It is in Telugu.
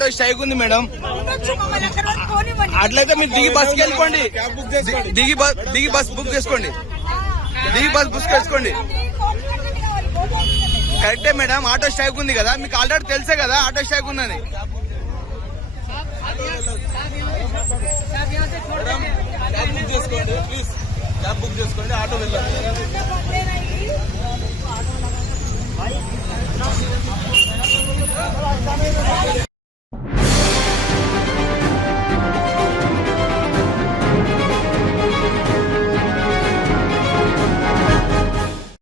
ఆటో స్ట్రైక్ ఉంది మేడం. అట్లయితే మీరు దిగి బస్కి వెళ్ళిపోండి. దిగి బస్ బుక్ చేసుకోండి. కరెక్టే మేడం, ఆటో స్ట్రైక్ ఉంది కదా, మీకు ఆల్రెడీ తెలుసే కదా ఆటో స్ట్రైక్ ఉందని. క్యాబ్ బుక్ చేసుకోండి, ఆటో వెళ్ళండి.